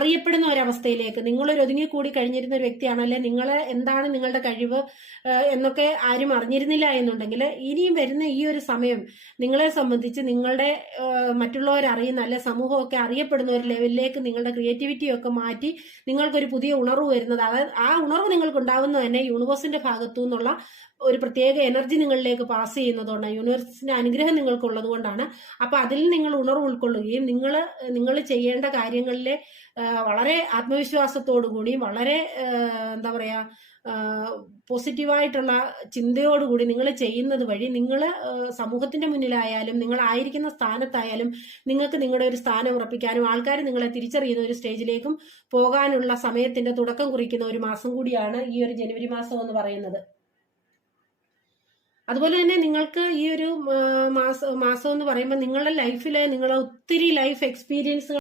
അറിയപ്പെടുന്ന ഒരവസ്ഥയിലേക്ക്, നിങ്ങളൊരു ഒതുങ്ങിക്കൂടി കഴിഞ്ഞിരുന്ന ഒരു വ്യക്തിയാണ്, അല്ലെ നിങ്ങളെ എന്താണ് നിങ്ങളുടെ കഴിവ് എന്നൊക്കെ ആരും അറിഞ്ഞിരുന്നില്ല എന്നുണ്ടെങ്കിൽ ഇനിയും വരുന്ന ഈ ഒരു സമയം നിങ്ങളെ സംബന്ധിച്ച് നിങ്ങളുടെ മറ്റുള്ളവരറിയുന്ന അല്ലെ സമൂഹമൊക്കെ അറിയപ്പെടുന്ന ഒരു ലെവലിലേക്ക് നിങ്ങളുടെ ക്രിയേറ്റിവിറ്റിയൊക്കെ മാറ്റി നിങ്ങൾക്കൊരു പുതിയ ഉണർവ് വരുന്നത്, അതായത് ആ ഉണർവ് നിങ്ങൾക്ക് ഉണ്ടാകുന്നത് തന്നെ യൂണിവേഴ്സിന്റെ ഭാഗത്തു നിന്നുള്ള ഒരു പ്രത്യേക എനർജി നിങ്ങളിലേക്ക് പാസ് ചെയ്യുന്നതുകൊണ്ടാണ്, യൂണിവേഴ്സിന്റെ അനുഗ്രഹം നിങ്ങൾക്കുള്ളത് കൊണ്ടാണ്. അപ്പൊ അതിൽ നിങ്ങൾ ഉണർവ് ഉൾക്കൊള്ളുകയും നിങ്ങൾ ചെയ്യേണ്ട കാര്യങ്ങളിലെ വളരെ ആത്മവിശ്വാസത്തോടുകൂടി വളരെ എന്താ പറയാ പോസിറ്റീവായിട്ടുള്ള ചിന്തയോടുകൂടി നിങ്ങൾ ചെയ്യുന്നത് വഴി നിങ്ങൾ സമൂഹത്തിന്റെ മുന്നിലായാലും നിങ്ങൾ ആയിരിക്കുന്ന സ്ഥാനത്തായാലും നിങ്ങൾക്ക് നിങ്ങളുടെ ഒരു സ്ഥാനം ഉറപ്പിക്കാനും ആൾക്കാർ നിങ്ങളെ തിരിച്ചറിയുന്ന ഒരു സ്റ്റേജിലേക്കും പോകാനുള്ള സമയത്തിന്റെ തുടക്കം കുറിക്കുന്ന ഒരു മാസം കൂടിയാണ് ഈ ഒരു ജനുവരി മാസം എന്ന് പറയുന്നത്. അതുപോലെ തന്നെ നിങ്ങൾക്ക് ഈ ഒരു മാസം എന്ന് പറയുമ്പോൾ നിങ്ങളുടെ ലൈഫിലെ നിങ്ങൾ ഒത്തിരി ലൈഫ് എക്സ്പീരിയൻസുകൾ